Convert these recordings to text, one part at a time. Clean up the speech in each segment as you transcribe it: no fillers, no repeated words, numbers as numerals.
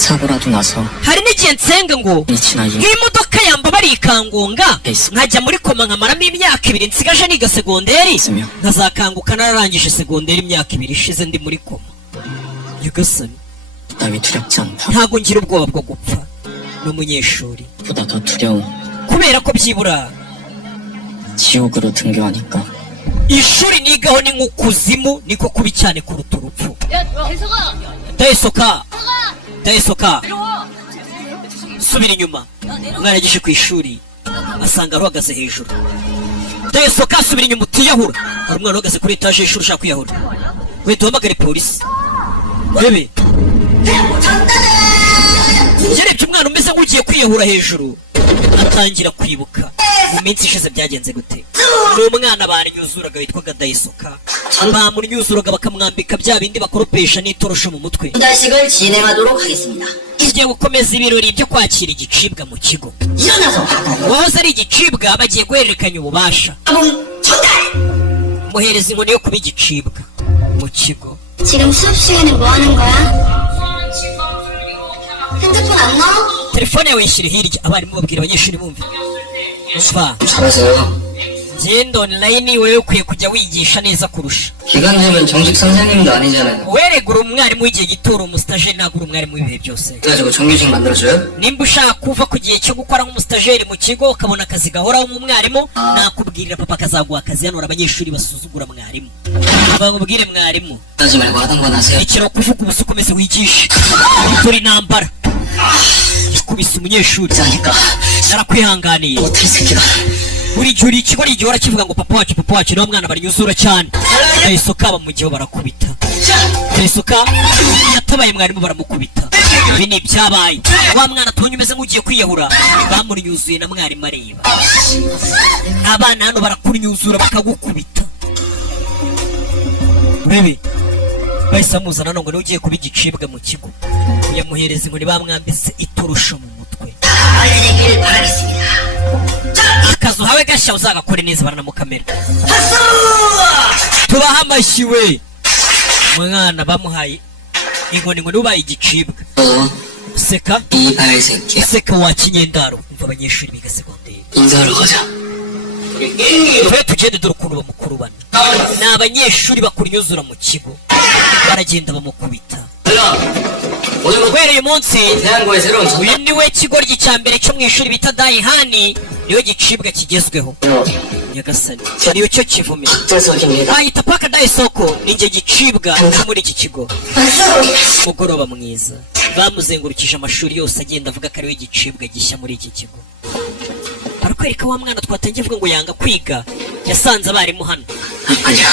사고라도 나서 hari n'igihe nsenga ngo 미친 아이 nk'imodoka yamba barikangonga nkajya muri koma nkamaramo imyaka 2 nsigaje niga segonderi 있으며 nkazakanguka nararangije segonderi imyaka 2 ishize ndi muri koma. Nyagasani 따위 두렵지 않다. ntago ngira ubwoba bwo gupfa n'umunyeshuri 보다 더 두려운 kubera ko byibura 지옥으로 등교하니까. ishuri nigaho ni nk'ukuzimu niko kubi cyane kuruta urupfu. dayisoka subira inyuma. umwana yagishe ku ishuri asanga aruhagaze hejuru. dayisoka subira inyuma utiyahura. hari umwana uhagaze kuri etaje y'ishuri ushaka kwiyahura. wenda uhamagare polisi. bebe yarebye umwana umeze nk'ugiye kwiyahura hejuru atangira kwibuka mu minsi ishize byagenze gute. n'umwana banyuzuraga witwaga dayisoka bamunyuzuraga bakamwambika bya bindi bakoropesha n'itorosho mu mutwe. 단식을 진행하도록 하겠습니다. tugiye gukomeza ibirori byo kwakira igicibwa mu kigo. 일어나서 받아요. uwahoze ari igicibwa bagiye guhererekanya ububasha. 전달! muhereza inkoni yo kuba igicibwa mu kigo. 지금 수업 시간에 뭐 하는 거야? 핸드폰 안 넣어? telefone yawe yishyire hirya. abarimu babwira abanyeshuri bumve. umva 잘하세요. genda online wewe ukwiye kujya wigisha neza kurusha. 기간 되면 정식 선생님도 아니잖아요. weregura umwarimu w'igihe gito uri umustajeri ntabwo uri umwarimu w'ibihe byose. 그래가지고 정규직 만들어줘요? nimba ushaka kuva ku gihe cyo gukora nk'umustajeri mu kigo ukabona akazi gahoraho nk'umwarimu nakubwirira papa akazaguha akazi hano abanyeshuri basuzugura mwarimu. bamubwire mwarimu 하지 말고 하던 건 하세요. rekera kuvuga ubusa ukomeze wigishe. dore intambara ikubise umunyeshuri. 하니까 narakwihanganiye. 못할 새끼가. buri gihe uri ikigo gihora kivuga ngo papa wacu niwo mwana barinyuzura cyane. dayisoka bamugiyeho barakubita. dayisoka yatabaye mwarimu baramukubita. ibi ni ibyabaye. wa mwana tubonye umeze nk'ugiye kwiyahura bamunyuzuye na mwarimu areba. abana hano barakunyuzura bakagukubita. urebe bahise bamuzana ngo niwe ugiye kuba igicibwa mu kigo. yamuhereza inkoni bamwambitse itorosho mu mutwe. 알려내길 바라겠습니다. akazu hawe gashya uzagakore neza baranamukamera. tubaha amashyi we. umwana bamuhaye inkoni ngo niwe ubaye igicibwa. seka 이발 새끼야. seka wa kinyendaro. umva abanyeshuri biga segonderi. 인사하러 가자. twe tugende dore ukuntu bamukurubana. ni abanyeshuri bakunyuzura mu kigo baragenda bamukubita. 오늘 guhera uyu munsi 대한고의 새로운 uyu niwe kigoryi cya mbere cyo mu ishuri bita dayihani. niwe gicibwa kigezweho. nyagasani niyo cyo kivumira. 전석입니다. bahita paka dayisoko. ni njye gicibwa cyo muri iki kigo. mugoroba mwiza. bamuzengurukije amashuri yose agenda avuga ko ariwe gicibwa gishya muri iki kigo. barakwereka wa mwana twatangiye avuga ngo yanga kwiga yasanze abarimu hano. 아니야.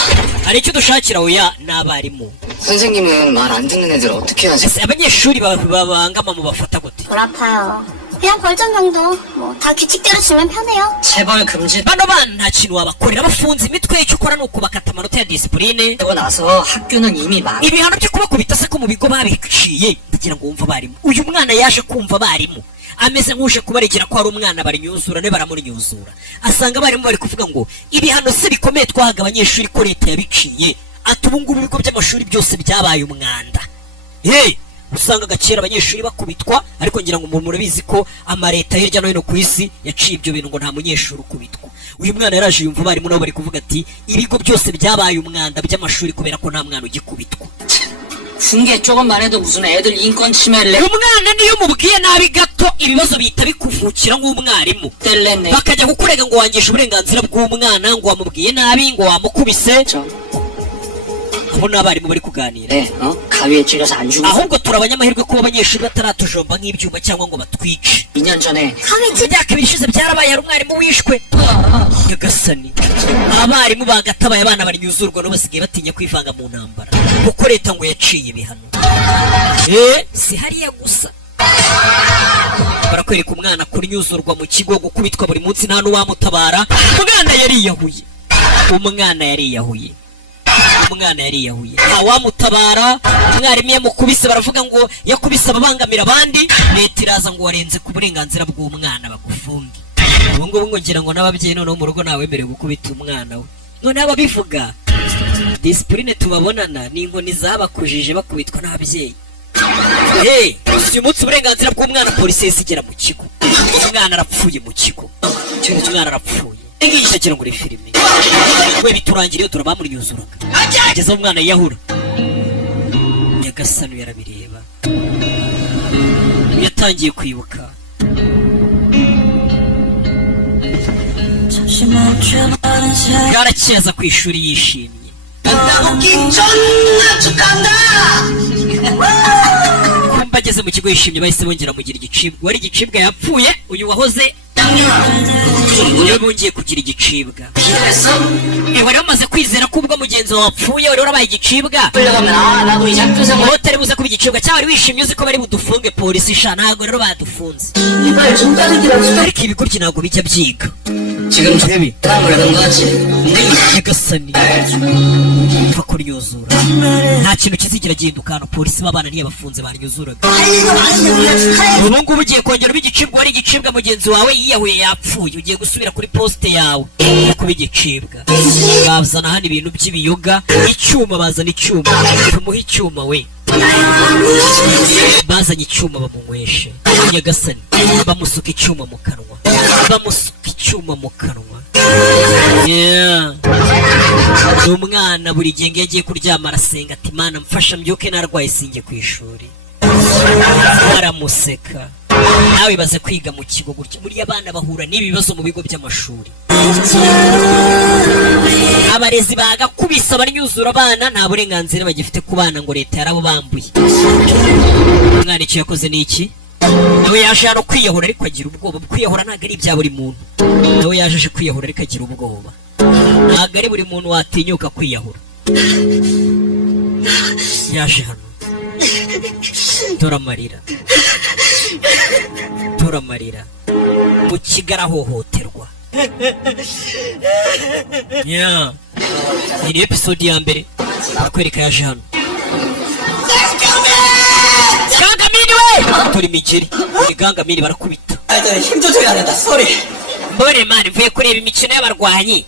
hari icyo dushakira oya ni abarimu. 선생님은 말 안 듣는 애들 어떻게 하지? ese abanyeshuri babangama mu bafata gute? 뭘 아파요. 그냥 벌점 정도. 뭐 다 규칙대로 주면 편해요. 체벌 금지 bano bana nta kintu wabakorera bafunze imitwe. icyo ukora ni ukubakata amanota ya disipurine. 되고 나서 학교는 이미 막 ibihano byo kubakubita se ko mu bigo babiciye ndagira ngo wumve abarimu. uyu mwana yaje kumva abarimu ameze nk'uje kubaregera ko hari umwana barinyuzura ne baramunyuzura. asanga abarimu bari kuvuga ngo ibihano se bikomeye twahaga abanyeshuri ko leta yabiciye. ati ubu ngubu ibigo by'amashuri byose byabaye umwanda. usanga agakera abanyeshuri bakubitwa ariko ngira ngo umuntu murabizi ko amaleta hirya no hino ku isi yaciye ibyo bintu ngo nta munyeshuri ukubitwa. uyu mwana yaraje yumva abarimu nabo bari kuvuga ati ibigo byose byabaye umwanda by'amashuri kubera ko nta mwana ugikubitwa. 훈계 조금만 해도 무슨 애들 인권 침해를 내 umwana niyo mubwiye nabi gato ibibazo bihita bikuvukira nk'umwarimu. 뗄랬네. bakajya kukurega ngo wangisha uburenganzira bw'umwana ngo wamubwiye nabi ngo wamukubise. abo ni abarimu bari kuganira. 네, 가위에 찔려서 안 죽어. ahubwo turi abanyamahirwe kuba abanyeshuri bataratujomba nk'ibyuma cyangwa ngo batwice. 2년 전에 imyaka 2 ishize byarabaye hari umwarimu wishwe. nyagasani abarimu bagatabaye abana barinyuzurwa no basigaye batinya kwivanga mu ntambara kuko leta ngo yaciye ibihano. si hariya gusa barakwereka umwana kurinyuzurwa mu kigo gukubitwa buri munsi nta n'uwamutabara. umwana yariyahuye. ntawamutabara. umwarimu yamukubise baravuga ngo yakubise ababangamira abandi. leta iraza ngo warenze ku burenganzira bw'umwana bagufunge. ubu ngubu ngo ngira ngo n'ababyeyi noneho mu rugo ntawemerewe gukubita umwana we. noneho ababivuga disipurine tubabonana ni inkoni zabakujije bakubitwa n'ababyeyi. uyu munsi uburenganzira bw'umwana polisi yahise igera mu kigo. Umwana arapfuye mu kigo. Umwana arapfuye. Ndagira ngo uri filime. We biturangira iyo turabamuriyuzuraga. Ageze aho umwana yiyahura. Nyagasani yarabireba. Yatangiye kwibuka. Bwarakeye aza ku ishuri yishimye. Kumba ageze mu kigo yishimye bahise bongera mugira igicibwa. Wari igicibwa yapfuye, uyu wahoze uyu bongeye kugira igicibwa. Wari wamaze kwizera ko ubwo mugenzi wawe wapfuye wari warabaye igicibwa. Utari buze kuba igicibwa cyangwa wari wishimye uzi ko bari budufunge polisi sha ntabwo rero badufunze. Ariko ibigoryi ntabwo bijya byiga. Nyagasani mfa kuryuzura. Nta kintu kizigira gihinduka hano. Polisi babana ntiyabafunze banyuzuraga. Ubu ngubu ugiye kongera uba igicibwa. Wari igicibwa mugenzi wawe yiyahuye yapfuye. Ugiye gusubira kuri poste yawe kuba igicibwa. Bazana hano ibintu by'ibiyoga. Icyuma bazana icyuma. Tumuhe icyuma we. Bazanye icyuma bamunyweshe. Nyagasani bamusuka icyuma mu kanwa. Bamusuka icyuma mu kanwa. Umwana buri gihe ngo yagiye kuryama arasenga ati Mana mfasha mbyuke narwaye singe ku ishuri. Baramuseka. Nawe baze kwiga mu kigo gutya. Muri abana bahura n'ibibazo mu bigo by'amashuri. Abarezi bagakubisa abanyuzura abana nta burenganzira bagifite ku bana ngo leta yarabo bambuye. Umwana icyo yakoze ni iki? Nawe yaje hano kwiyahura ariko agira ubwoba. Kwiyahura ntabwo ari ibya buri muntu. Nawe yaje aje kwiyahura ariko agira ubwoba. Ntabwo ari buri muntu watinyuka kwiyahura. Yaje hano. Tora amarira. Tora amarira. Mu kigara hohoterwa. Iyi ni episode ya mbere. Bakwereka yaje hano. Gangamini we! Turi Migeri. Gangamini barakubita. Mbore mani mvuye kureba imikino y'abarwanyi.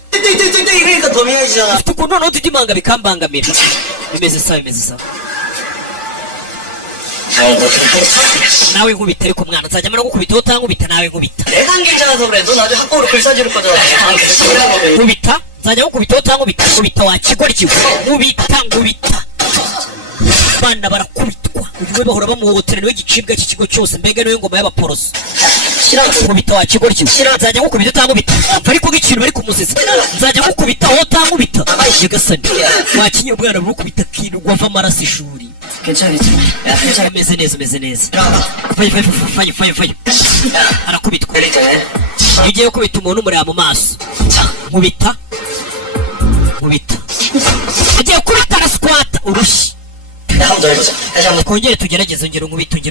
Ufite ukuntu noneho tudimanga bikambangamira. Bimeze sawa. 나왜 고비타 이렇게 나 자자 말고 고비타 어떤 고비타 나왜 고비타 내가 안 괜찮아서 그래. 너 나중에 학교로 글 써줄 거잖아. 고비타 자자 고비타 어떤 고비타 고비타와 치고리치고 고비타 만나봐라 고비타과 왜 bahora bamuhohotera niwe gicibwa cy'ikigo cyose mbega niwe ngoma y'abaporoso 고비타와 치고리치고 자자 고비타 어떤 고비타 bari kugikintu bari kumusesa nzajya gukubita otangubita nyagasani wakinye ubwana bwo kubita kintu gwava amaraso ishuri 괜찮아. 야, 괜찮아. meze neza fayo arakubitwa igiye gukubita umuntu umureba mu maso nkubita agiye gukubita arasquata urushyi 한번 더 해보자. 다시 한번. kongere tugerageze ngero nkubite 아,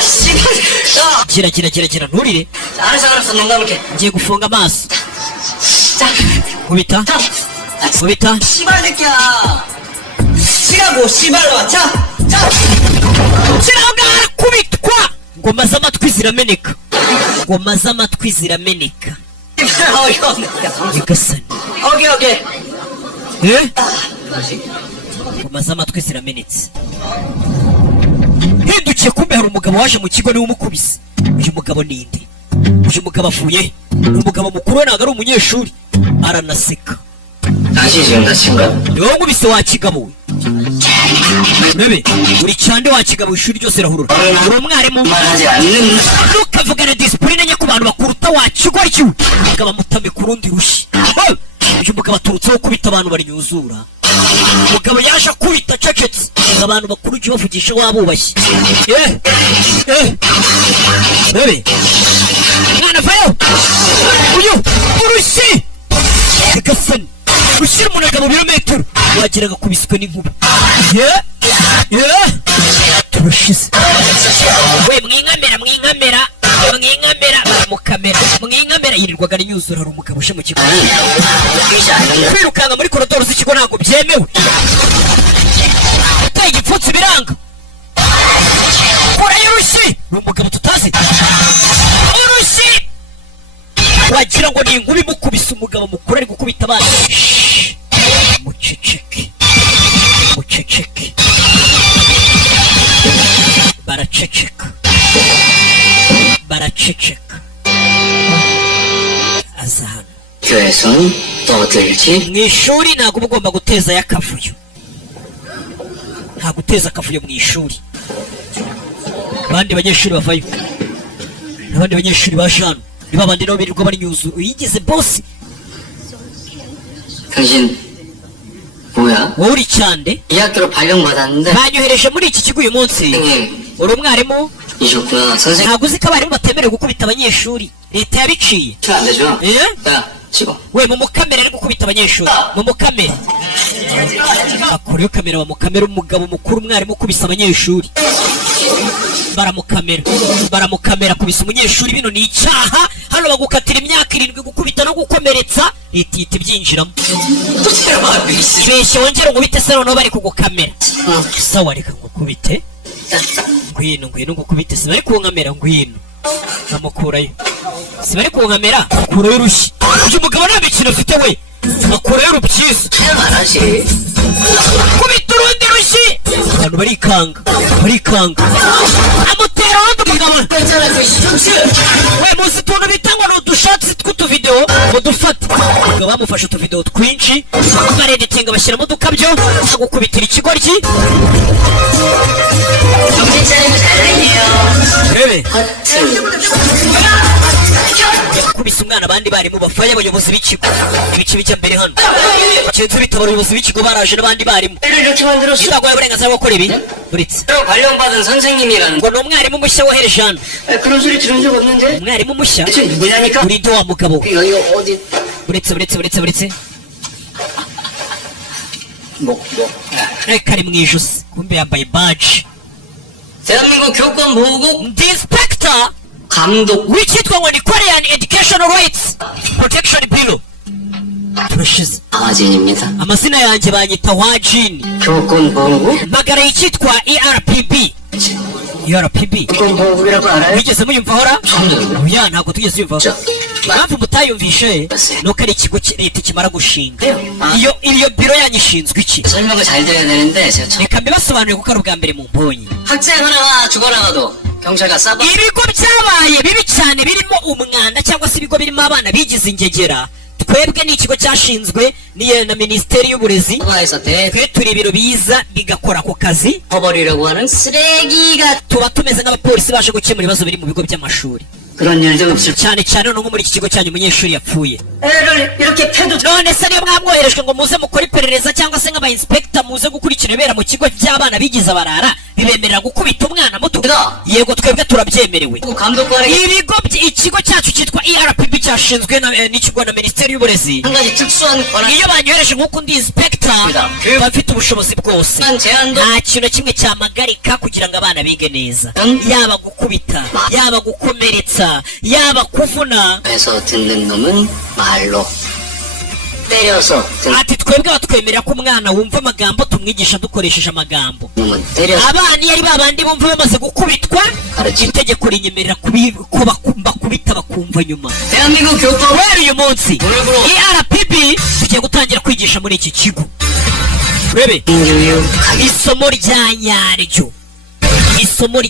씨발. gira nturire 알았어. 눈 감을게. ngiye gufunga amaso 자. nkubita 씨발 새끼야. 치라고, 씨발로. 자. kiranga arakubitwa ngoma z'amatwi zirameneka 어이없네. nyagasani 오케이. ngoma z'amatwi ziramenetse hindukiye kumbe hari umugabo waje mu kigo niwe umukubise uyu mugabo ninde uyu mugabo avuye umugabo mukuru we ntabwo ari umunyeshuri aranaseka 당신 지금 나 친구야? niwowe nkubise wa kigabo we urebe uri cyande wa kigabo ishuri ryose rahurura uri umwarimu 말하지 않는 ntukavugane disipurine nye ku bantu bakuruta wa kigori kiwe umugabo amutambika urundi rushyi uyu mugabo aturutseho kubita abantu barinyuzura umugabo yaje akubita acecetse abantu bakuru ujye bavugisha wabubashye urebe mwana vayo uyu urushyi nyagasani ushyira umunega mu birometero wagira agakubiswe n'inkuba turashize we mwinkamera baramukamera yirirwaga n'inyuzura hari umugabo uje mu kigo kwirukanka muri korodoro z'ikigo ntabwo byemewe uteye igipfutsi biranga kurayo urushyi ni umugabo tutazi urushyi wagira ngo ni inkuba imukubise umugabo mukuru ari gukubita abana muceceke baraceceka baraceceka aza hano 교회에선 떠들지. mu ishuri ntabwo uba ugomba gutezayo akavuyo nta guteza akavuyo mu ishuri abandi banyeshuri bavayo n'abandi banyeshuri baje hano ni babandi nabo birirwa banyuzura uyigeze bosi 당신 뭐야? wowe uri cyande 이 학교로 발령받았는데 banyohereje muri iki kigo uyu munsi 선생님 uri umwarimu 이셨구나. 선생님 ntabwo uzi ko abarimu batemerewe gukubita abanyeshuri leta yabiciye 안 되죠? 예? 야 찍어. we mumukamera ari gukubita abanyeshuri mumukamera akora kamera bamukamera umugabo mukuru umwarimu ukubise abanyeshuri baramukamera kubisa umunyeshuri bino ni icyaha hano bagukatira imyaka 7 gukubita no gukomeretsa leta ihita ibyinjiramo cyeshye wongera ngubite se noneho bari kugukamera sawa reka ngukubite ngwino ngukubite se bari kunkamera ngwino namukurayo si bari kunkamera kurayo urushyi uyu mugabo nta mikino afite we akurayo urubyiza 말하시. kubita urundi rushyi abantu barikanga amutera urundi mugabo we muzi utuntu bita ngo ni udushatsi tw'utuvidewo udufata ubwo bamufashe utuvidewo twinshi bareditinga bashyiramo udukabyo agukubitira ikigoryi 정신 차리고 잘할게요. rebe 하트. yakubise umwana abandi barimu bafaye abayobozi b'ikigo ibice bijya mbere hano bakenze bitaba abayobozi b'ikigo baraje n'abandi barimu 를 이렇게 만들었어. ntabwo uburenganzira bwo gukora ibi uretse 새로 발령받은 선생님이라는 ngo ni umwarimu mushya wohereje hano 그런 소리 들은 적 없는데? umwarimu mushya 대체 누구냐니까? urinde wa mugabo 여기 어디 uretse 뭐 kari mu ijosi kumbe yambaye baji 대한민국 교권보호국 ndi inspector 감독 w'icyitwa ngo ni Korean Educational Rights Protection Bureau turashize 아진입니다. amazina yanjye banyita wajini 교권보호국? mpagaraye icyitwa ERPB 교권보호국이라고 알아요? wigeze muyumva hora 처음 들어요. oya ntabwo tugeze uyumva 저 impamvu mutayumvishe nuko ari ikigo leta kimara gushinga iyo biro yanyu ishinzwe iki 설명을 잘 드려야 되는데 제가 처음 reka mbibasobanurire kuko ari ubwa mbere mu mbonyi 학생 하나가 죽어나가도 경찰가 싸봐 ibigo byabaye bibi cyane birimo umwanda cyangwa se ibigo birimo abana bigize ingegera twebwe ni ikigo cyashinzwe na minisiteri y'uburezi 통화에서 대 twe turi ibiro biza bigakora ako kazi 퍼버리려고 하는 쓰레기가 tuba tumeze nk'abapolisi baje gukemura ibibazo biri mu bigo by'amashuri 그런 일도 없을 cyane cyane nko muri iki kigo cyanyu umunyeshuri yapfuye 애를 이렇게 패도 none se niyo mwamwoherejwe ngo muze mukore iperereza cyangwa se nk'aba inspector muze gukurikira ibera mu kigo by'abana bigize abarara bibemerera gukubita umwana muto yego twebwe turabyemerewe 감독관에게 ibigo ikigo cyacu cyitwa ERPB cyashinzwe n'ikigo na minisiteri y'uburezi 한 가지 특수한 권한 iyo banyohereje nk'uko ndi inspector bafite ubushobozi bwose 제한도 nta kintu kimwe cyamagarika kugira ngo abana bige neza yaba gukubita yaba gukomeretsa yaba kuvuna 에서 듣는 놈은 말로 때려서 듣는 ati twebwe batwemerera ko umwana wumva amagambo tumwigisha dukoresheje amagambo 놈은 때려서 abana iyo ari babandi bumva bamaze gukubitwa Araki. itegeko rinyemerera ko bakubita bakumva nyuma 대한민국 교권 kubera uyu munsi Uruguru. ERPB tugiye gutangira kwigisha muri iki kigo urebe 교육 isomo rya nyaryo isomo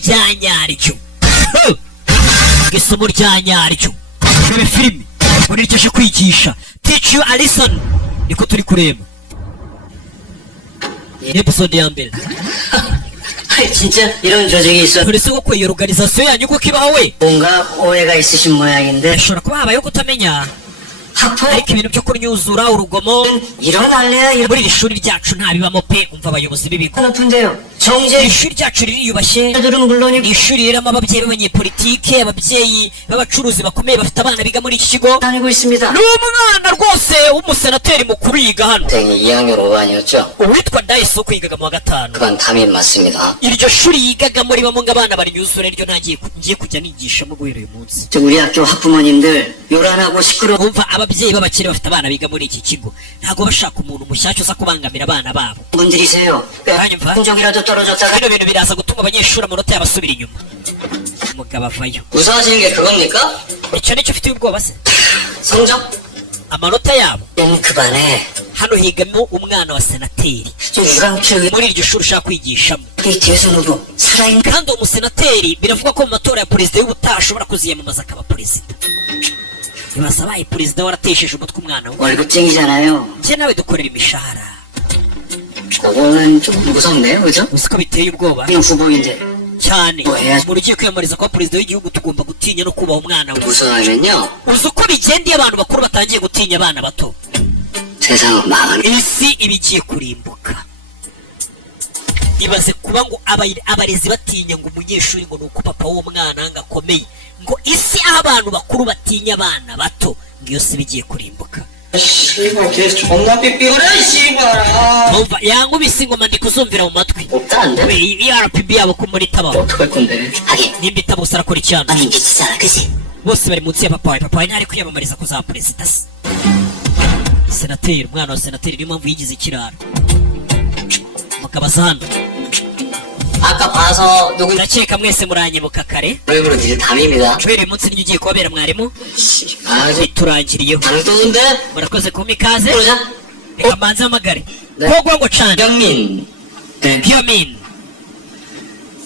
rya nyaryo urebe filime muri ryo kwigisha teach you a lesson niko turi kureba ni episode ya mbere 아니 진짜 이런 조직이 있어 uretse ko iyo organization yanyu kuko ibaho we 뭔가 오해가 있으신 모양인데 ashobora kuba habayeho kutamenya 학폭 ariko ibintu byo kunyuzura urugomo 일어날래야 이런 muri iri shuri ryacu ntabibamo pe umva abayobozi b'ibigo 높은데요 iri 정제 shuri ryacu ririyubashye 들은 물론이고 ni ishuri riramo ababyeyi b'abanyepolitike ababyeyi b'abacuruzi bakomeye bafite abana biga muri iki kigo 다니고 있습니다 ni umwana rwose w'umusenateri mukuru yiga hano 선생이 2학년 5반이었죠? uwitwa dayisoko yigaga mu wa gatanu 그건 담임 맞습니다 iryo shuri yigagamo ribamo ngo abana barinyuzure ryo ngiye kujya nigishamo guhera uyu munsi 저 우리 학교 학부모님들 요란하고 시끄러워 bumva ababyeyi b'abakire bafite abana biga muri iki kigo ntabwo bashaka umuntu mushyashya uza kubangamira abana babo 분들이세요 아니면 성적이라도 떨어졌다가 bino bintu biraza gutuma abanyeshuri amanota yabo asubira inyuma umugabo avayo 무서워하시는 게 그겁니까? icyo nicyo ufitiye ubwoba se 성적? amanota yabo 그 반에 hano higamo umwana wa senateri 저 유광철이 muri iryo shuri ushaka kwigishamo 대선 후보 살아있는 kandi uwo musenateri biravuga ko mu matora ya perezida y'ubutaha ashobora kuziyamamaza akaba perezida. Ibaza abaye perezida waratesheje umutwe umwana we. 월급쟁이잖아요. njye nawe dukorera imishahara. 그거는 좀 무섭네요, 그죠? uzi ko biteye ubwoba 그냥 후보인데 cyane. Oya. umuntu ugiye kwiyamamariza kuba perezida w'igihugu tugomba gutinya no kubaha umwana we. 무서워하면요 uzi uko bigenda iyo abantu bakuru batangiye gutinya abana bato, 세상은 망하는. isi iba igiye kurimbuka. ibaze kuba ngo abarezi batinya ngo umunyeshuri ngo ni uko papa w'umwana ngo akomeye, ngo isi aho abantu bakuru batinya abana bato, ngo iyo si iba igiye kurimbuka. 씨발 걔 존나 삐삐거려 씨발아. Umva yankubise ingoma ndi kuzumvira mu matwi. 없다는데? we ERPB yabo ko muri tabaho 어떡할 건데? 하긴 nimba itabose arakora icyana. 아니 미치잖아, 그치? bose bari munsi ya papa wawe. papa wawe ntari kwiyamamariza kuzaba perezida se. senateri, umwana wa senateri niyo mpamvu yigize ikiraro. mukabaza hano 아까 봐서 누구 ndakeka mwese muranyibuka kare. 얼굴은 이제 담입니다. kubera uyu munsi niyo ugiye kubabera mwarimu. 아주 biturangiriyeho. 안 떠는데? murakoze kumpa ikaze. 그러자 reka mbanze hamagare 네. kogwa ngo cane. 영민, 네, Hyomin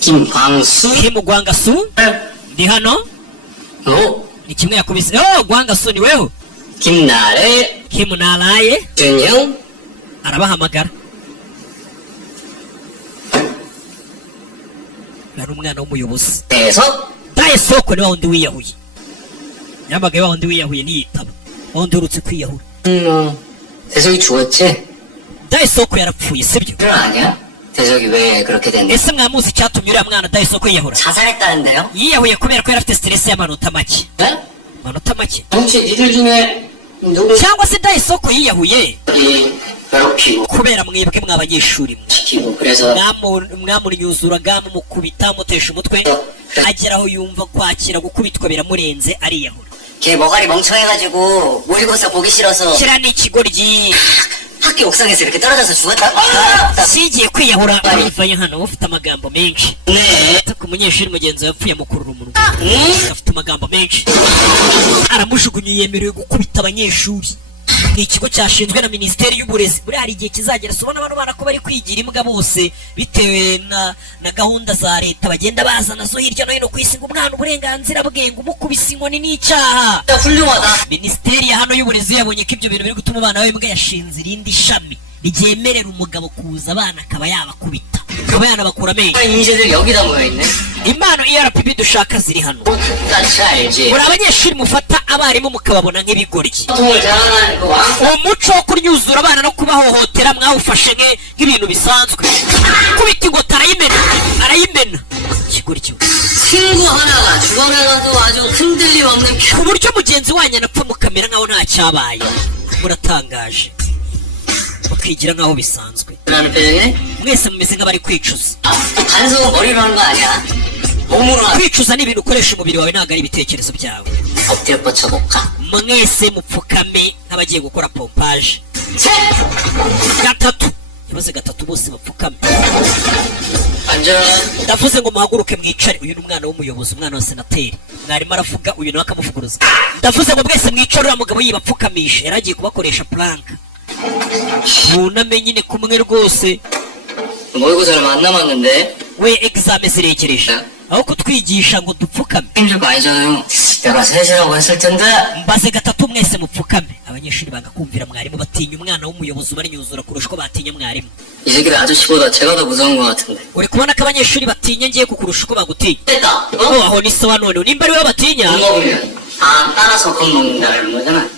김광수, Kim Gwangasu ndi hano. ni kimwe yakubise. Gwangasu ni wewe. 김나래, Kim naraye 준영, arabahamagara. ari umwana w'umuyobozi. 대석, Daye Soko ni wa wundi wiyahuye. yamagaye wa wundi wiyahuye niyitaba. wa wundi urutse kwiyahura. 대석이 죽었지? Daye Soko yarapfuye sibyo? 그건 아니야? 대석이 왜 그렇게 됐냐? ese mwamuzi icyatumye uriya mwana Daye Soko yiyahura? 자살했다는데요? yiyahuye kubera ko yari afite stress y'amanota make. 네? amanota make. 혹시 니들 중에 누구 cyangwa se Daye Soko yiyahuye 이 괴롭히고 kubera mwebwe mw'abanyeshuri mwe 시키고 그래서 mwamunyuzuraga mumukubita mutesha umutwe ageraho yumva kwakira gukubitwa biramurenze ariyahura. 걔 머가리 멍청해가지고 모의고사 보기 싫어서 kiriya ni ikigoryi 학교 옥상에서 이렇게 떨어져서 죽었다. sigiye kwiyahura. bivaye hano ufite amagambo menshi. 네. ku munyeshuri mugenzi we yapfuye amukurura umunwa. 응? afite amagambo menshi. aramujugunye yemerewe gukubita abanyeshuri. ni ikigo cyashinzwe na minisiteri y'uburezi. buriya hari igihe kizagera ubona bano bana ko bari kwigira imbwa bose bitewe na gahunda za leta bagenda bazana zo hirya no hino ku isi ngo umwana uburenganzira bwe ngo umukubise inkoni n'icyaha. 훌륭하다. minisiteri ya hano y'uburezi yabonye ko ibyo bintu biri gutuma umwana w'imbwa yashinze irindi shami ryemerera umugabo kuza abana akaba yabakubita akaba yanabakura amenyo. 인재들 여기다 모여있네. impano ERPB dushaka ziri hano. 똑같이 알지. buri abanyeshuri mufata abarimu mukababona nk'ibigoryi. 통을 잘하는 그 왕. uwo muco wo kunyuzura abana no kubahohotera mwawufashe nk'ibintu bisanzwe. kubita ingota arayimena ikigori kimwe 친구 하나가 죽어나가도 아주 흔들림 없는 ku buryo mugenzi wanyu anapfa mukamera nkaho nta cyabaye. muratangaje mukigira nkaho bisanzwe. 라는 표정이네. mwese mumeze nk'abari kwicuza. 반성은 머리로 하는 거 아니야. 몸으로 하는. kwicuza ni ibintu ukoresha umubiri wawe ntabwo ari ibitekerezo byawe. 엎드려 뻗쳐볼까? mwese mupfukame nk'abagiye gukora pompaje. 셋! gatatu yabaze gatatu bose bapfukame. 앉아. ndavuze ngo muhaguruke mwicare. uyu ni umwana w'umuyobozi, umwana wa senateri. mwarimu aravuga uyu nawe akamuvuguruza. ndavuze ngo mwese mwicare. uriya mugabo yibapfukamisha yari agiye kubakoresha puranka. buname nyine kumwe rwose. 모의고사를 안 남았는데. we egizame ziregereje aho kutwigisha ngo dupfukame. 힘줄 거 아니잖아요. 내가 셋이라고 했을 텐데. mbaze gatatu mwese mupfukame. abanyeshuri banga kumvira mwarimu batinya umwana w'umuyobozi ubarinyuzura kurusha uko batinya mwarimu. 이 새끼들 아저씨보다 제가 더 무서운 것 같은데. uri kubona ko abanyeshuri batinya ngiye kukurusha uko bagutinya. 됐다. aho ni sawa none nimba ari we batinya 못 먹으면 다 따라서 겁먹는다는 거잖아.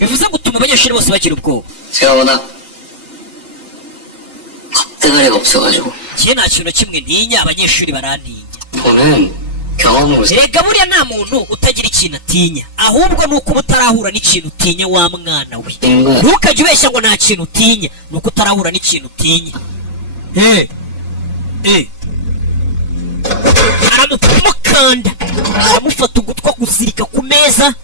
bivuze gutuma abanyeshuri bose bagira ubwoba. 제가 워낙 겁대가리가 없어가지고. njye nta kintu na kimwe ntinya, abanyeshuri barantinya. 저는 경험으로 erega buriya nta muntu utagira ikintu atinya, ahubwo ni uko uba utarahura n'ikintu utinya wa mwana we. 생긴 거야. ntukajye ubeshya ngo nta kintu utinya, ni uko utarahura n'ikintu utinya. aramukanda aramufata ugutwi agusirika ku meza,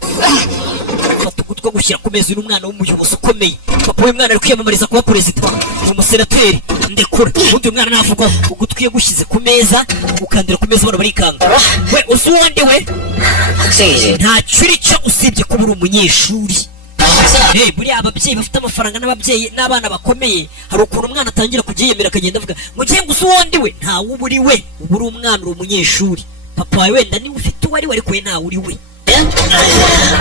afata ugutwi agushyira ku meza. uyu ni umwana w'umuyobozi ukomeye. papa we mwana ari kwiyamamariza kuba perezida, ni umusenateri. ndekura ubundi uyu mwana navugwaho. ugutwi yagushyize ku meza, ukandira ku meza abantu barikanga. we uzi uwande we? 학생이지. ntacyo uri cyo usibye kuba uri umunyeshuri. buriya ababyeyi bafite amafaranga n'ababyeyi n'abana bakomeye hari ukuntu umwana atangira kujya yiyemera akagenda avuga ngo ngiye gusa uwondi we ntawe uba uri we uba uri umwana uri umunyeshuri papa wawe wenda niba ufite uwo ari we ariko we ntawe uri we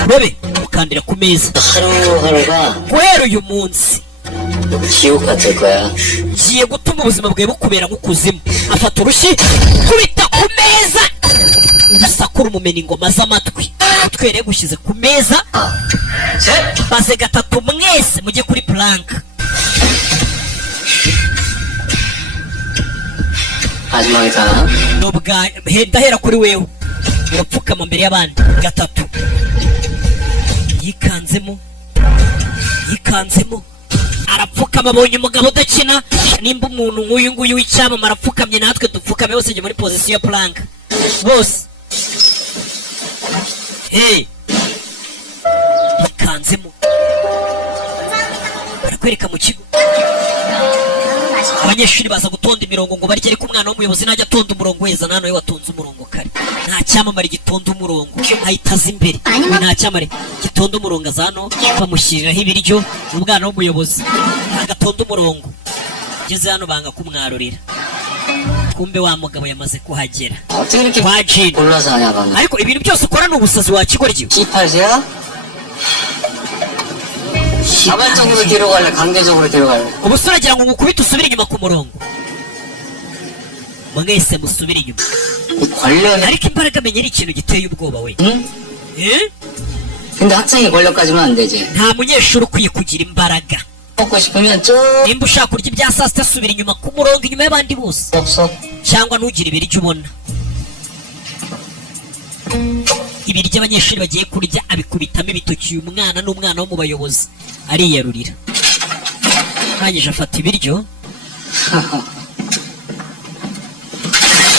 robe ukandira ku meza 하루하루가 guhera uyu munsi 지옥 같을 거야. ngiye gutuma ubuzima bwawe bukubera nk'ukuzimu afata urushyi kubita ku meza urusakura umumena ingoma z'amatwi utwere gushyize ku meza maze gatatu mwese mujye kuri plank 마지막이다. nubwa ndahera kuri wewe urapfukama mbere y'abandi gatatu yikanzemo arapfukama abonye umugabo udakina nimba umuntu nk'uyu nguyu w'icyamamare apfukamye natwe dupfukame bose njye muri pozisiyo ya plank bose yikanzemo barakwereka mu kigo abanyeshuri baza gutonda imirongo ngo barye ariko umwana w'umuyobozi najya atonda umurongo weza nta nawe watonze umurongo kare nta cyamamare gitonda umurongo ahita aza imbere nta cyamamare gitonda umurongo aza hano bamushyiriraho ibiryo umwana w'umuyobozi agatonda umurongo ngeze hano banga kumwarurira kumbe wa mugabo yamaze kuhagera 어떻게 이렇게 kwa jini 골라서 하냐 방금. ariko ibintu byose ukora ni ubusazi wakigoryiwe G8이야? 자발적으로 뒤로 갈래? 강제적으로 뒤로 갈래? ubuse uragira ngo ngukubite usubire inyuma ku murongo mwese musubire inyuma 이 권력이 ariko imbaraga menya ari ikintu giteye ubwoba we 응? Eh? 근데 학생이 권력까지면 안 되지. nta munyeshuri ukwiye kugira imbaraga 먹고 싶으면 쭉 nimba ushaka kurya ibya saa sita subira inyuma ku murongo inyuma y'abandi bose 없어. cyangwa ntugire ibiryo ubona ibiryo abanyeshuri bagiye kurya abikubitamo ibitoki uyu mwana n'umwana wo mu bayobozi ariyarurira arangije afata ibiryo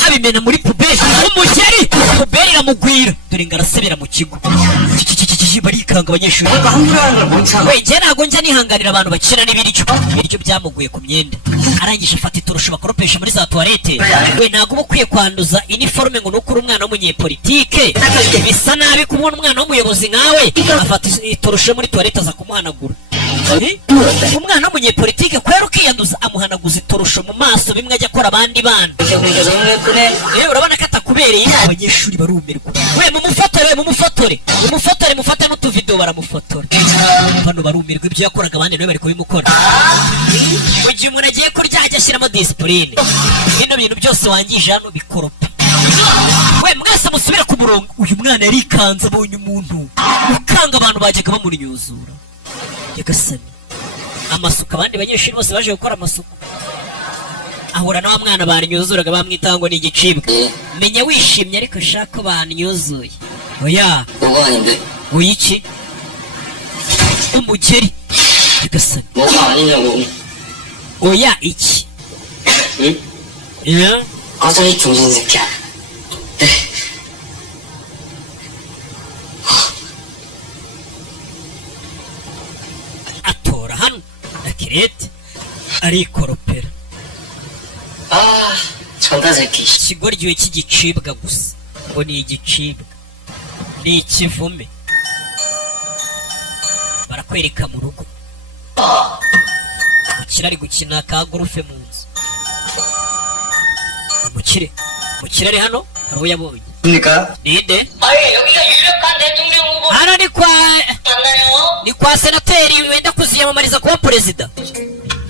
abimena muri puberi umugeri puberi iramugwira dore ngo arasebera mu kigo barikanga abanyeshuri 그러니까 함부로 하는 걸 못 참아. we njye ntabwo njya nihanganira abantu bakina n'ibiryo ibiryo byamuguye ku myenda arangije afata iturusho bakoropesha muri za tuwarete we ntabwo uba ukwiye kwanduza iniforume ngo nuko uri umwana w'umunyepolitike bisa nabi kubona umwana w'umuyobozi nkawe afata iturusho muri tuwarete aza kumuhanagura umwana w'umunyepolitike kwera ukiyanduza amuhanaguza iturusho mu maso bimwe ajya akora abandi bana 이렇게 보니까 너무 예쁘네. urabona ko atakubereye abanyeshuri barumirwa we mumufotore mufate n'utuvidewo baramufotora bano barumirwa ibyo yakoraga abandi nawe bari kubimukora mu gihe umuntu agiye kurya ajya ashyiramo disipurine bino bintu byose wangije hano bikoropa we mwese musubire ku murongo uyu mwana yarikanze abonye umuntu ukanga abantu bajyaga bamunyuzura yagasani amasuku abandi banyeshuri bose baje gukora amasuku ahura na wa mwana banyuzuraga bamwitaho ngo ni igicibwa menya wishimye ariko shaka banyuzuye oya 뭐가 아닌데? oya iki umugeri yagasani 뭐가 아니냐고. oya iki 응? ya 꺼져 이 중신 새끼야. atora hano akirete arikoropera 아, 전다 새끼. ikigoryiwe cy'igicibwa gusa ngo ni igicibwa ni ikivume barakwereka mu rugo umukire ari gukina ka gurufe mu nzu umukire ari hano hari uwo yabonye 그러니까 ninde 아니, 여기가 유력한 대통령 후보 hano 맞나요? ni kwa senateri wenda kuziyamamariza kuba perezida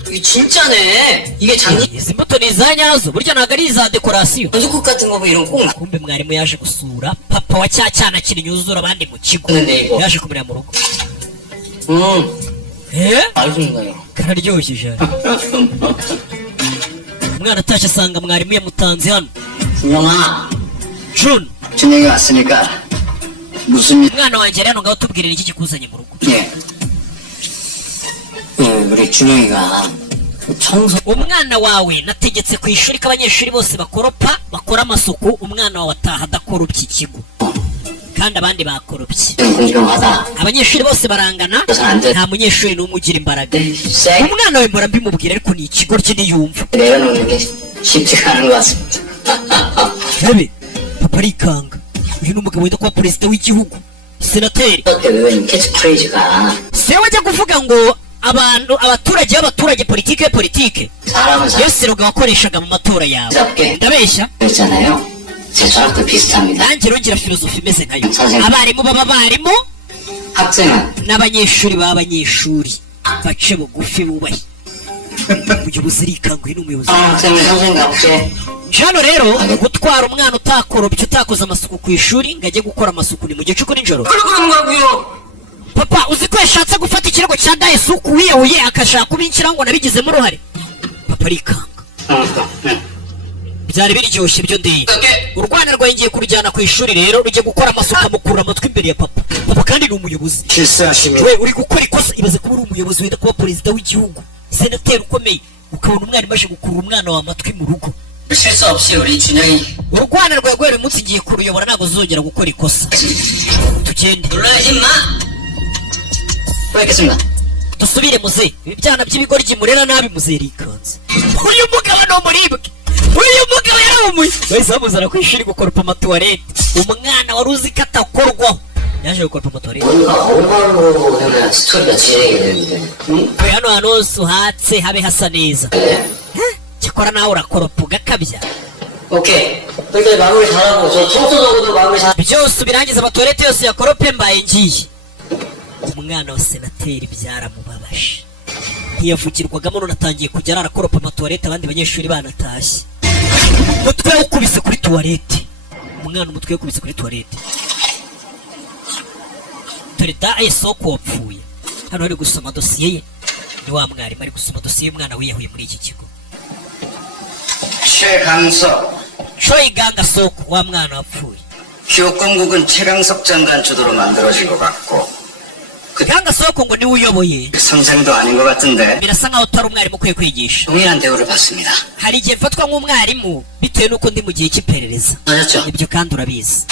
이게 진짜네. 이게 장례 izi mbuto ni iza nyazo burya ntabwo ari iza dekorasiyo 전주국 같은 거 뭐 이런 꼭 kumbe mwarimu yaje gusura papa wa cya cyana kinyuzura abandi mu kigo 맞는데 이거. yaje kumureba mu rugo 맛있나요? kararyoshye ijana umwana atashye asanga mwarimu yamutanze hano 준영아, june 준영이 왔으니까 무슨 일? umwana wanjye rero ngaho tubwirira iki kikuzanye mu rugo 예. 우리 준영이가 청소 umwana wawe nategetse ku ishuri ko abanyeshuri bose bakoropa bakora amasuku umwana wawe ataha adakorupye ikigo kandi abandi bakorupye 공평하다. abanyeshuri bose barangana nta munyeshuri n'umwe ugira imbaraga 쌩 umwana we mbora mbimubwira ariko ni ikigo rye ntiyumva 내려놓는 게 쉽지가 않은 것 같습니다. hebe papa arikanga uyu ni umugabo wenda kuba perezida w'igihugu senateri 그때 의원님 캐치프레이즈가 se wajya kuvuga ngo abaturage politike 사람을 yesu wakoreshaga mu matora yawe 잡게 ndabeshya 했잖아요. 제 철학도 비슷합니다. nanjye rongera filozofi imeze nkayo 선생님. abarimu baba abarimu 학생은 n'abanyeshuri baba abanyeshuri bace bugufi bubahe umuyobozi arikanguye n'umuyobozi 학생은 선생님답게 hano rero gutwara umwana utakorobye utakoze amasuku ku ishuri ngo ajye gukora amasuku ni mu gicuku nijoro 그러는 거고요. papa uzi ko yashatse gufata ikirego cya dayesuku wiyahuye akashaka kubinshyiraho ngo nabigizemo uruhare papa arikanga byari biryoshye byo ndeye urwana rwawe ngiye kurujyana ku ishuri rero rujye gukora amasuku amukura amatwi imbere ya papa papa kandi ni umuyobozi 실수하시면 we uri gukora ikosa ibaze kuba uri umuyobozi wenda kuba perezida w'igihugu senateri ukomeye ukabona umwana aje gukurura umwana wa amatwi mu rugo 실수 없이 우리 준영이 urwana rwawe rwari munsi ngiye kuruyobora ntabwo uzongera gukora ikosa tugende 놀라지 마. 보겠습니다. dusubire muze ibi byana by'ibigoryi murera nabi muze rikanze uyu mugabo ni umuribwe uyu mugabo yarahumuye bahise bamuzana ku ishuri gukoropa amatuwarete umwana wari uzi ko atakorwaho yaje gukoropa amatuwarete 뭔가 얼마로 해야 스토리가 진행이 되는데. 응? we hano hantu hose uhatse habe hasa neza cyakora nawe urakoropa ugakabya 오케이. 일단 마무리 잘하고 저 청소적으로 마무리 잘. byose ubirangiza amatuwarete yose yakorope mbaye ngiye umwana wa senateri byaramubabaje ntiyavugirwagamo none atangiye kujya ararakoropa amatuwarete abandi banyeshuri banatashye umutwe we ukubise kuri tuwarete umwana umutwe we ukubise kuri tuwarete dore daye soko wapfuye hano ari gusoma dosiye ye ni wa mwarimu ari gusoma dosiye y'umwana wiyahuye muri iki kigo 최강석 coyiganga soko wa mwana wapfuye 기업공국은 최강석 장관 주도로 만들어진 것 같고 ganga soko ngo niwe uyoboye 선생도 아닌 것 같은데 birasa nkaho utari umwarimu ukwiye kwigisha 동일한 대우를 받습니다. hari igihe mfatwa nk'umwarimu bitewe n'uko ndi mu gihe cy'iperereza 맞았죠? ibyo kandi urabizi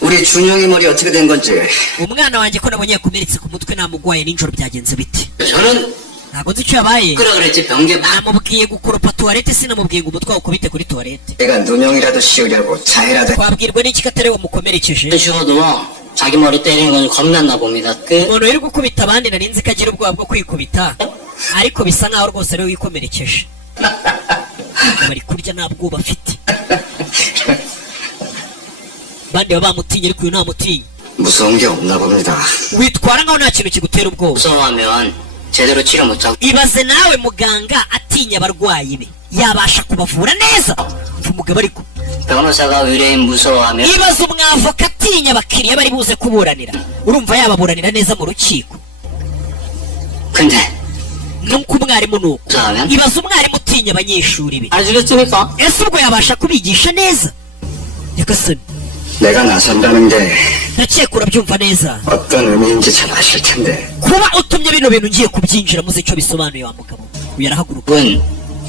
우리 준영이 머리 어떻게 된 건지 umwana wanjye ko nabonye yakomeretse ku mutwe namugwaye nijoro byagenze bite 저는 ntabwo nzi icyo yabaye 그라 그랬지 변기 namubwiye gukoropa tuwarete sinamubwiye ngo umutwe ukubite kuri tuwarete 내가 누명이라도 씌우려고 자해라도 twabwirwa n'iki ko atari we wamukomerekeje 죽어도 자기 머리 때리는 건 겁났나 봅니다. umuntu uri gukubita abandi nari nzi ko agira ubwoba bwo kwikubita ariko bisa nkaho rwose ariwe wikomerekeje bari kurya nta bwoba afite bandi baba bamutinye ariko uyu ntamutinye 무서운 게 없나 봅니다. witwara nkaho nta kintu kigutera ubwoba 무서워하면 제대로 치료 못 하고 ibaze nawe muganga atinya abarwayi be yabasha kubavura neza umugabo ariko 변호사가 의뢰인 무서워하면 ibaze umwavoka atinya abakiriya bari buze kuburanira urumva yababuranira neza mu rukiko 근데 nuko umwarimu nuko 그러면 ibaze umwarimu utinya abanyeshuri be 알아주겠습니까? ese ubwo yabasha kubigisha neza nyagasani 내가 나선다는 게 ndakeka urabyumva neza 어떤 의미인지 잘 아실 텐데 kuba utumye bino bintu ngiye kubyinjira muzi icyo bisobanuye wa mugabo uyu arahaguruka 은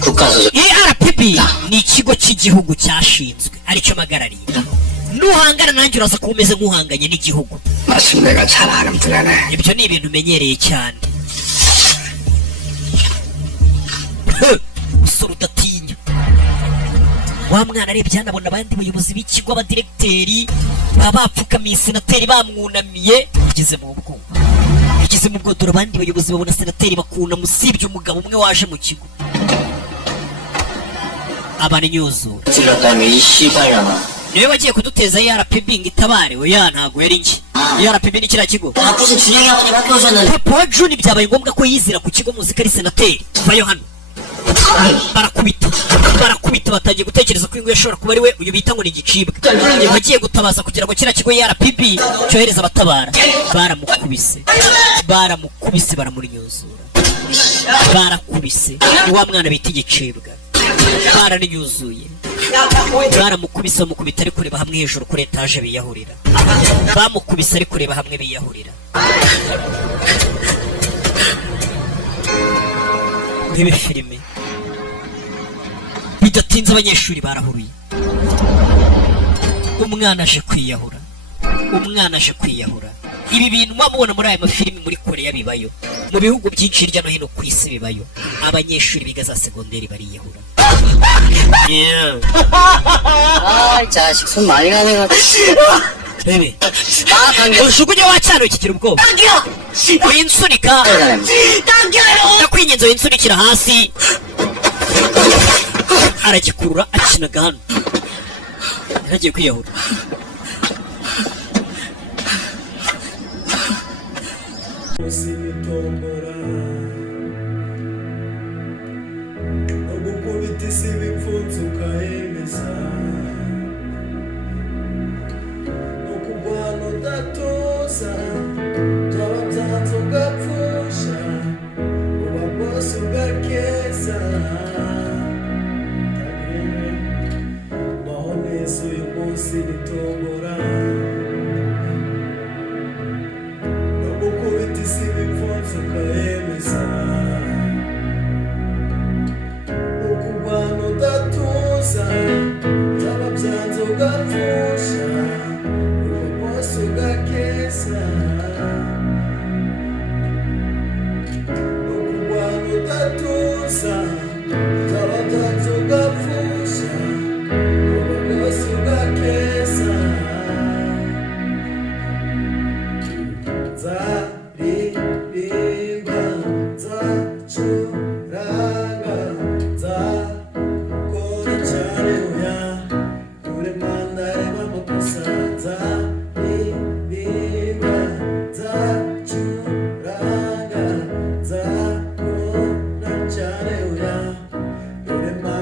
국가소속 ERPB ni ikigo cy'igihugu cyashinzwe aricyo mpagarariye nuhangana nanjye uraza kuba umeze nk'uhanganye n'igihugu 마침 내가 잘 아는 분야네. ibyo ni ibintu umenyereye cyane umusore udatinya wa mwana arebye hano abona abandi bayobozi b'ikigo abadiregiteri baba bapfukamiye senateri bamwunamiye yageze mu bwoba yageze mu bwoba dore abandi bayobozi babona senateri bakunama usibye umugabo umwe waje mu kigo abananyuzura 찔렀다며 이 씨발년아. niwe wagiye kuduteza ERPB ngo itabare oya ntabwo yari njye ERPB ni kiriya kigo 아프신 준영이 아버님 학교 오셨는데 papa wa Juni byabaye ngombwa ko yizira ku kigo muzi ko ari senateri vayo hano barakubita batangiye gutekereza ko ingo ashobora kuba ari we uyu bita ngo ni igicibwa bagiye gutabaza kugira ngo kiriya kigo ERPB cyohereza abatabara baramukubise baramurinyuzura barakubise ni wa mwana bita igicibwa baraninyuzuye baramukubise bamukubita ari kureba hamwe hejuru kuri etaje biyahurira bamukubise ari kureba hamwe biyahurira nk'ibi filime bidatinze abanyeshuri barahuruye umwana aje kwiyahura ibi bintu mubona muri aya mafilimi muri Korea bibayo mu bihugu byinshi hirya no hino ku isi bibayo abanyeshuri biga za segonderi bariyahura 아, 이 자식 손 많이 가네. bebe 나 당겨. ujugunye wa cyana kigira ubwoba 당겨. winsunika 당겨요. ndakwinginze winsunikira hasi aragikurura akinaga hano yaragiye kwiyahura usibitombora no gukubita isi ibipfunsi ukahemeza no kurwana udatuza byaba byanze ugapfusha uba bwose ugakeza baho neza uyu munsi nitombora gukubita isi ibipfunsi ukahemeza no kurwana udatuza byaba byanze ugapfusha uba bwose ugakeza no kurwana udatuza byaba byanze ugapfusha uba bwose ugakeza zaririmba nzacuranga nzakora cyane oya rurema ndareba amakosa nzaririmba nzacuranga nzakora cyane oya rurema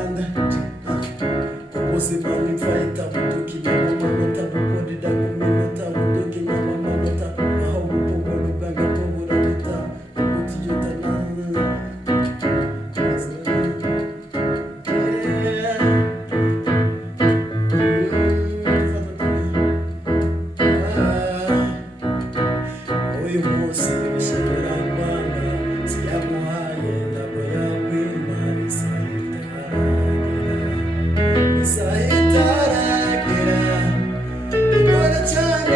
ubuzima nifayita butuki nyamamanota bukodida kuminota butuki nyamamanota aho bukubwa n'ubwanga bw'uburamita ubutiyota uyu munsi bishobora kwanga siyamuhaye ntabwo yakwima isaha itaragera ikora cyane